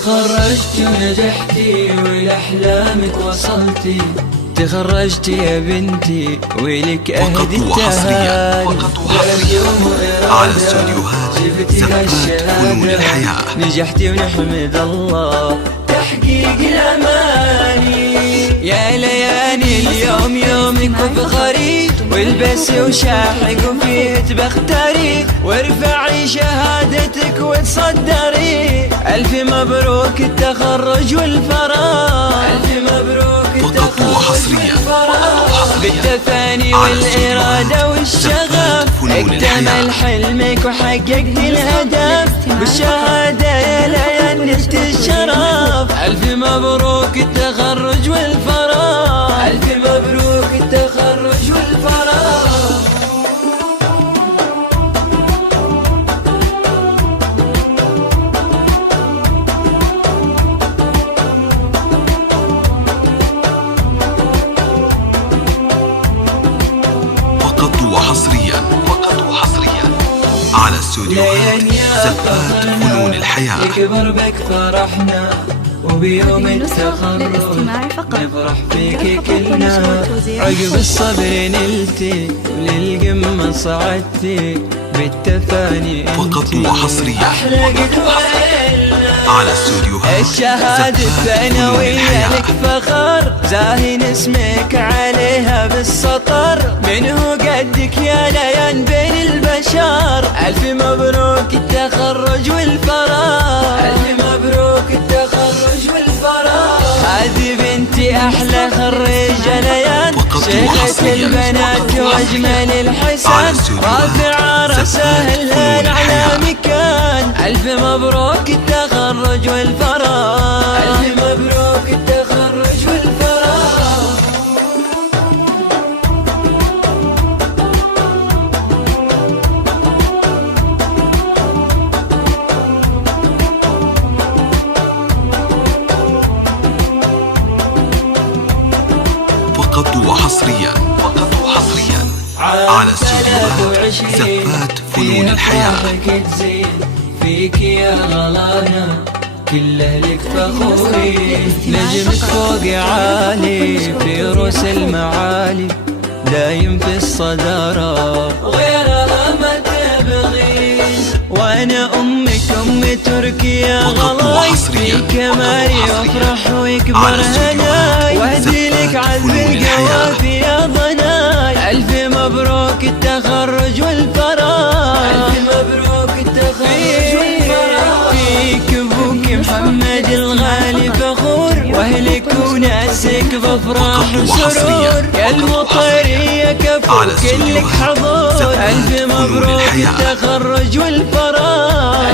تخرجتي ونجحتي ولأحلامك وصلتي، تخرجتي يا بنتي ولك أهدي التهاني. على استوديوهات زفات فنون الحياة. نجحتي ونحمد الله تحقيق الأماني. يا ليالي اليوم يومك وفخري، والبسي وشاحق وفيه تبختري، وارفعي شهادتك وتصدري. ألف مبروك التخرج والفرح، ألف مبروك التخرج والفرح. بالتفاني والإرادة والشغف اكتمل حلمك وحققت الهدف، بالشهادة يا ليان نلت الشرف. ألف مبروك التخرج والفرح، ألف مبروك التخرج والفرح. فقط وحصريا على استوديوهات زفات فنون الحياة. يكبر بك فرحنا وبيوم التخرج نفرح فيك كلنا. عقب الصبر نلتي وللقمة صعدتي، بالتفاني فقط وحصريا أحلى قدوة على استوديوهات الشهادة الثانوية لك فخر، زاهن اسمك عليها بالسطر. منه قدك يا ليان بين البشر، ألف مبروك التخرج والفرح، ألف مبروك التخرج والفرح. هذه بنتي أحلى خريجة ليان، شيخة البنات وأجمل الحسن، رافع رأسها الأعلى مكان. ألف مبروك التخرج والفرح، ألف مبروك التخرج والفرح. فقط وحصريا على استوديوهات زفات فنون الحياة. فيك يا غلانا كل أهلك فخورين، نجمك فوق عالي في روس المعالي، دايم في الصدارة غيرها ما تبغين. وأنا أمك أم تركيا غلاي، في كمالي وافرح ويكبر هناي، واهدي لك عذب القوافي يا ضناي. ألف مبروك التخرج والفرح، ألف مبروك التخرج والفرح. فيك أبوك محمد الغالي فخور، وأهلك وناسك بأفراح وسرور. يا المطرية كفو كلك حضور، ألف مبروك التخرج والفرح.